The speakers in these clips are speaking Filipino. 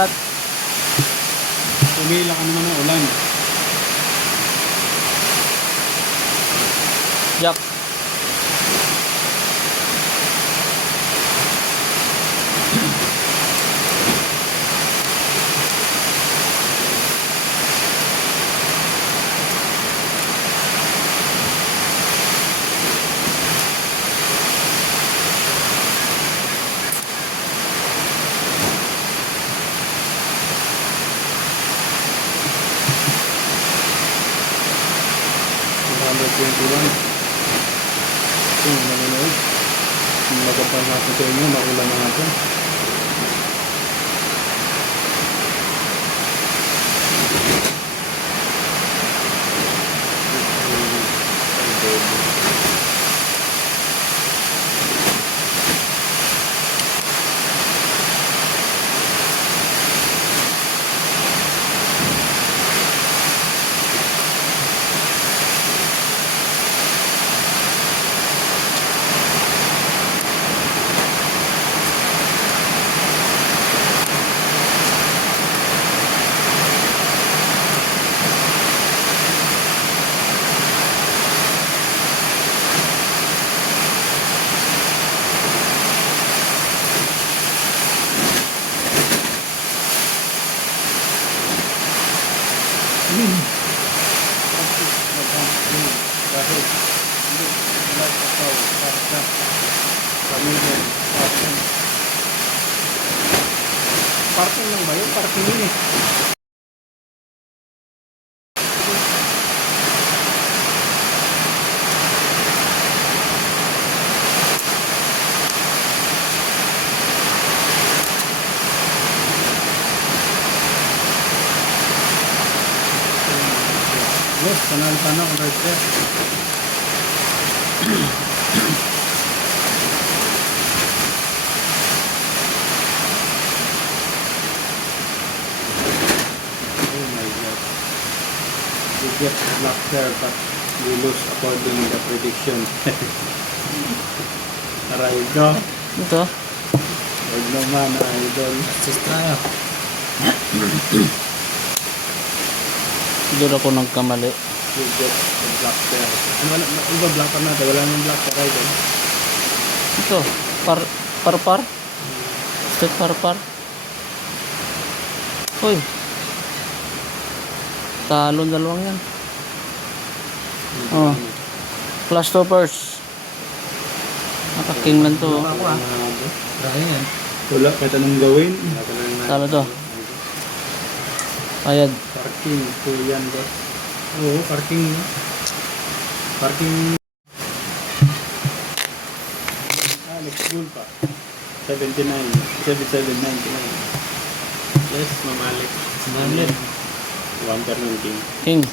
dagat. Tumila ka naman ng ulan. Jack. Kung nanonood, magandang hapon sa inyo, maulan na hapon. Parking lang ba yun? Parking yun eh. Yes, panalo sana kung right there. Oh my God. We get luck there but we lose according to the prediction. Aray ko. Ito. Huwag naman, idol. Assist tayo. Doon ako nagkamali. We get the black there. Ano ba black pa natin? Wala nang black pa idol. Ito. Par. Straight par. Uy. Talon dalawang yan. Oh. Flash toppers. Nakaking lang to. Wala, kahit anong gawin. Talo to. Payad. Parking po yan, boss. Oo, parking. Parking. Alex Gould pa. 79. 7799. Yes, Ma'am Alex. Malit. Wonder ng king. King.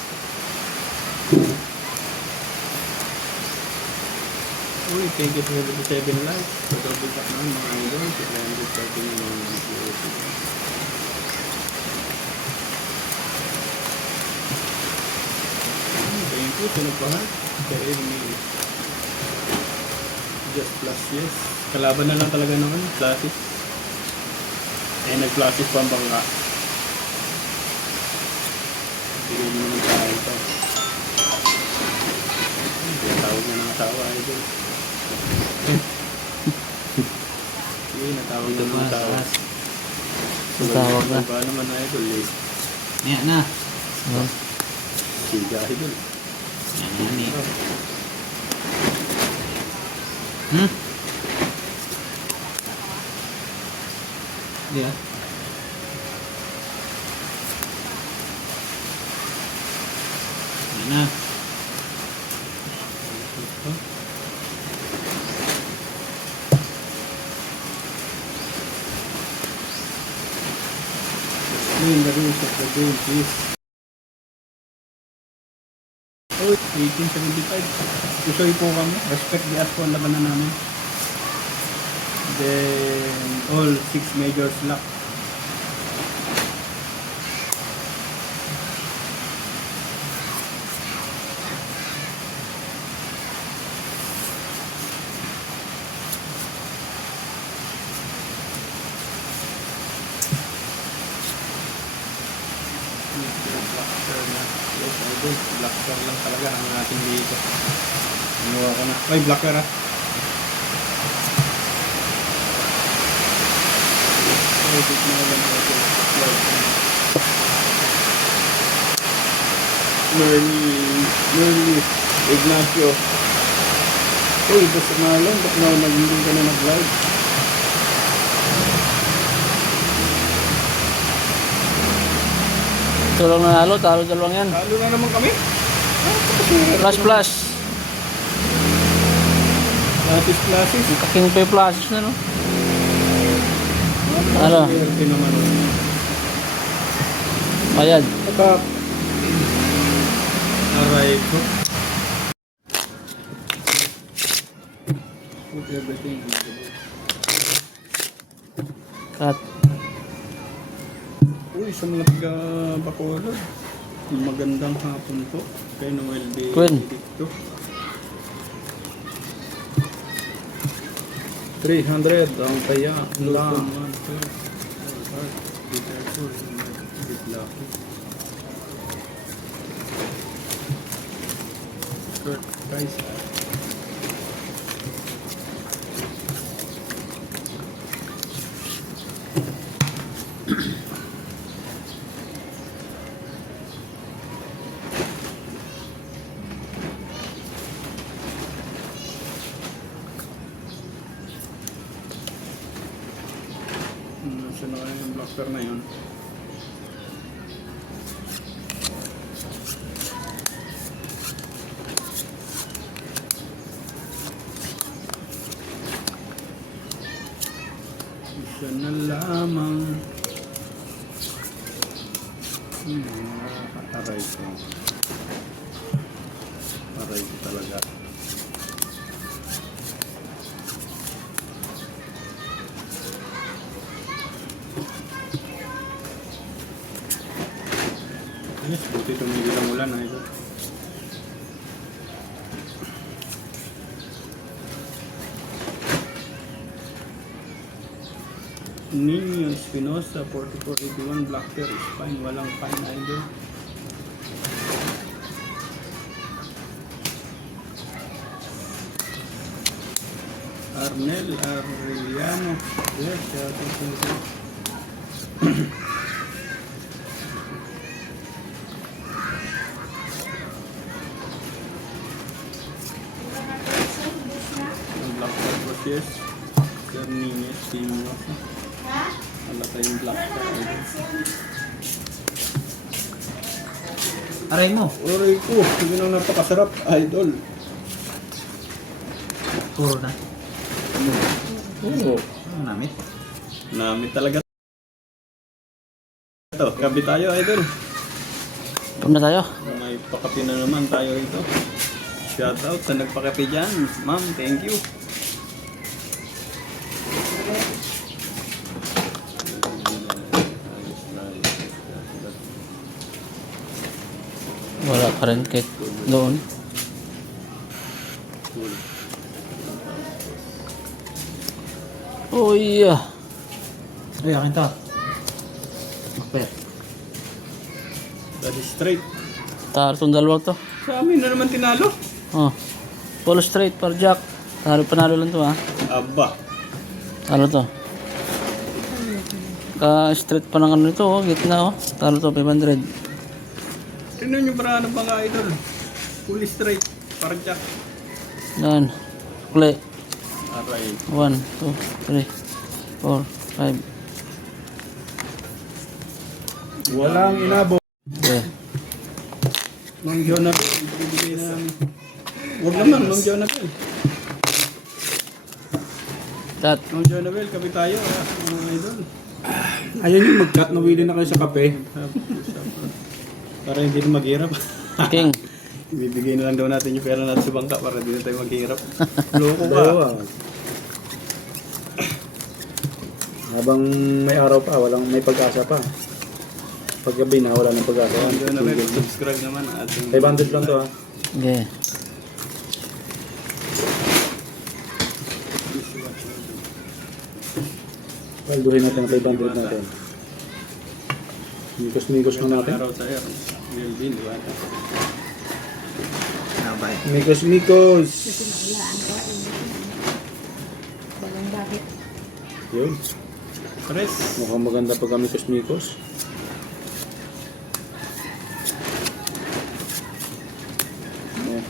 Uy, thank you for 77 likes. Double tap naman mga idol. 330 yung mga viewers. Thank you. Sunod pa ha? Kaya may just plus yes. Kalaban na lang talaga naman. Pluses. Nag-pluses pa ang bangka. Bigyan mo naman tayo ito. Tawag na ng asawa idol. Sige, natawag na ng asawa. Natawag na. Ba naman idol eh. Yan na. Siga idol. Yan eh. Di ah. Yan na. Explain the rules of the game, please. Oh, 1875. Usoy po kami. Respect the as po ang labanan namin. Then, all 6 majors lock. na. Yes, idol. Blacker lang talaga ang ating dito. Inuha ko na. Ay, blacker ah. Ay, dito na lang ito. Merly Ignacio. Uy, basta Marlon, ba't na naging ka na nag-live? Ito lang nanalo, talo dalawang yan. Talo na naman kami. Plus plus. Classes. Kaking pa yung pluses na no. Ano? Swerte naman. Bayad. Attack. Aray ko. Put everything in the book. Cut. Uy, sa mga Bacolod. Magandang hapon po. Kay Noel B. Queen. Dito. 300 ang kaya lang. Be careful. Bit lucky. Kurt, guys. Saan na kaya yung blocker na yun? Isa na lamang. Aray ko. Aray ko talaga. Yes, buti tumigil ang ulan na ito. Nino Espinosa, 4481, Black Bear is fine, walang fine either. Arnel Arellano, yes, ang Black Bear was yes, Carnines, Espinosa. Wala tayong Black Bear. Aray mo. Oray ko, yun ang napakasarap, idol. Puro na. Oo. Ano namit? Namit talaga. Ito, kabi tayo, idol. Pum na tayo. May pakapi na naman tayo ito. Shout out sa nagpakapi dyan. Ma'am, thank you. Wala pa rin kahit doon. Oh yeah. Ay, akin to. Makpet. That is straight. Talo itong dalawa to. Sa amin na naman tinalo. Oh. Full straight par jack. Panalo lang to ha. Aba. Talo to. Ka-straight pa ng ano nito oh. Gitna oh. Talo to 500. Tignan nyo para ano mga idol. Fully straight. Parjak. Yan. Play. Aray. 1, 2, 3, 4, 5. Walang inabo. Okay. Mang Jonathan. Ibigay na namin. Huwag naman, Mang Jonathan. That. Mang Jonathan, kapi tayo. Mga idol. Ayun yung mag-cut na willing na kayo sa kape. Para hindi na maghirap. King. Ibibigay na lang daw natin yung pera natin sa bangka para hindi na tayo maghirap. Loko ka. Dalawa. Habang may araw pa, walang may pag-asa pa. Paggabi na, wala nang pag-asa. Mang Jonathan, subscribe naman ating 500 lang to ha. Okay. Palduhin natin ang 500 natin. Mikos-mikos na natin. Araw tayo. Melvin, di ba? Nabay. Mikos-mikos. Hulaan ko. Bagong bakit. Yun. Pares. Mukhang maganda pag mikos-mikos. Oh,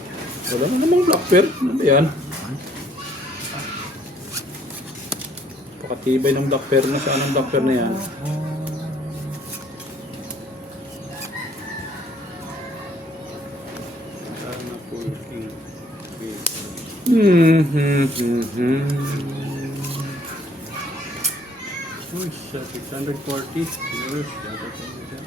wala na namang black pearl. Ano ba yan? Pakatibay ng black pearl na. Saan ang black pearl na yan? Sana full king. Okay. Uy, siya, 640. Yes, dapat tayo siya.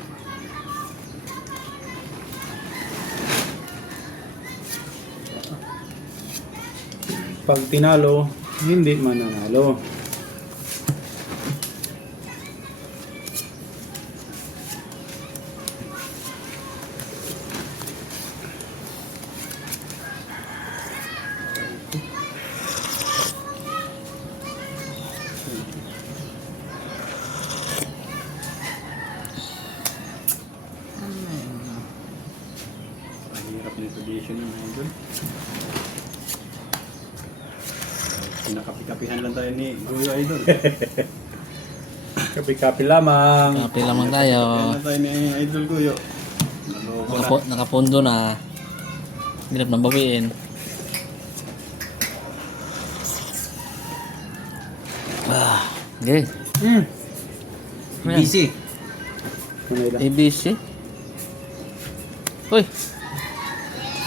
Pag tinalo, hindi mananalo. Mahirap na yung position ng idol. Pinakapi-kapihan lang tayo ni Kuya Idol. Kapi-kapi lamang. Kape lamang tayo. Kapihan lang tayo ni Idol Kuya. Naloko na. Nakapondo na. Hirap nang bawiin. Okay. Busy. Ano yun? ABC. Uy.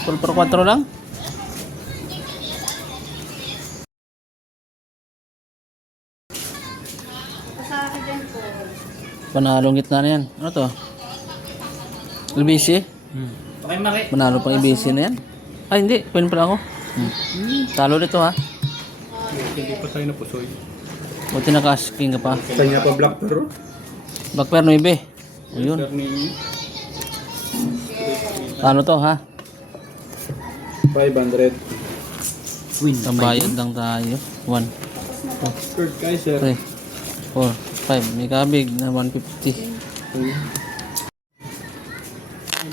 4x4 lang? Kasama dyan po. Panalong gitna na yan. Ano to? ABC? Okay, Maki. Manalo pang ABC na yan? Ay, hindi. Pwede pala ako. Talo dito ha. Hindi pa tayo napusoy. Buti nakasking ka pa. Kanya pa black pearl. Backpair 9. O yun. Karni, Talo to ha. 500. Win. Tambayad lang tayo. 1, Kurt Kaiser. 3, 4, 5. May kabig na 150.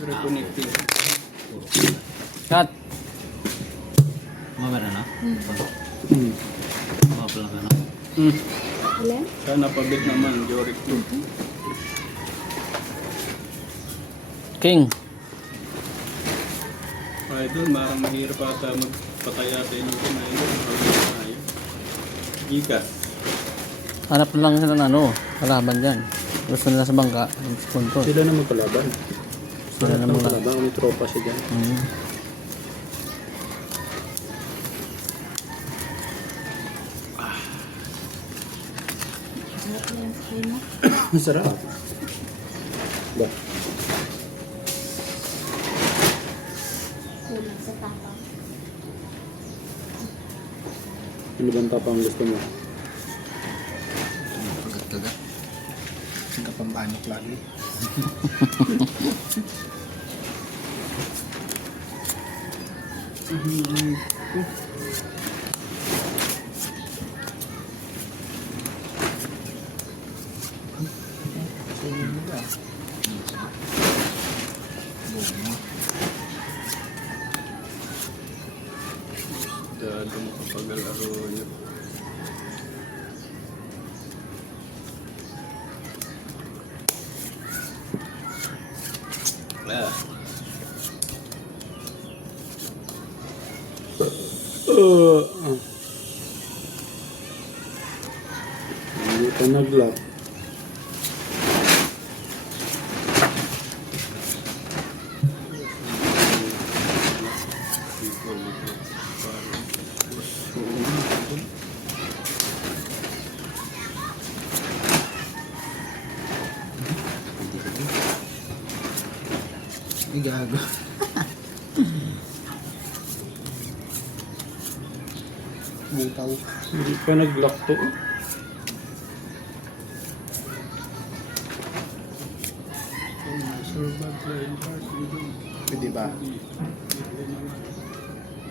Reconnecting. Cut. Mabara na? Hmm. Mabala ka na? Ilan? Sana pabit naman, Jorik 2. King. Idol, marang mahirap ata magpatay ata yung Idol. Gikas. Hanap na lang sila ng ano. Kalaban dyan. Gusto nila sa bangka. Sponsor. Sila na magkalaban. Sila na mga. magkalaban. May tropa siya dyan. Sarap na yung kain mo. Sarap. Ba? Kulang sa tapang. Ano bang tapang gusto mo? Kagat-kagat. Ang kapambanok lagi. Dado mo kapag laro niyo. Ah. Hindi pa nag-lock. Ay, gago. Butaw. Hindi pa nag-lock to. Pwede ba?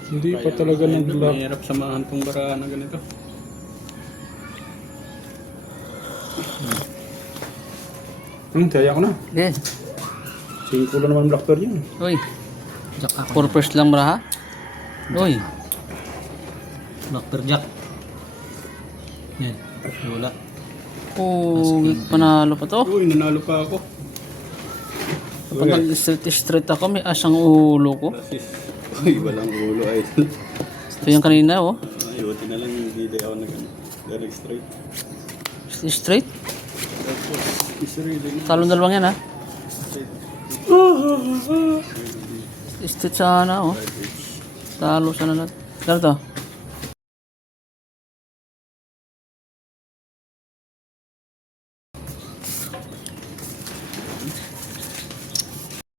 Hindi pa talaga nag-lock. Mahirap samahan tong barahan na ganito. Kaya ko na. Okay. 5 lang naman black pearl yun. Uy, Jack ako. 4 first lang bra ha? Uy, Dr. Jack. Yan. Wala. panalo pa to. Uy, nanalo pa ako. Kapag nag-straight ako, may asang ulo ko. Uy, walang ulo idol. Ito yung kanina oh. Ay, buti na lang hindi ako direct straight. Straight. It's really Talong dalawang yan ha. Straight sana oh. Talo sana lahat. Kano to?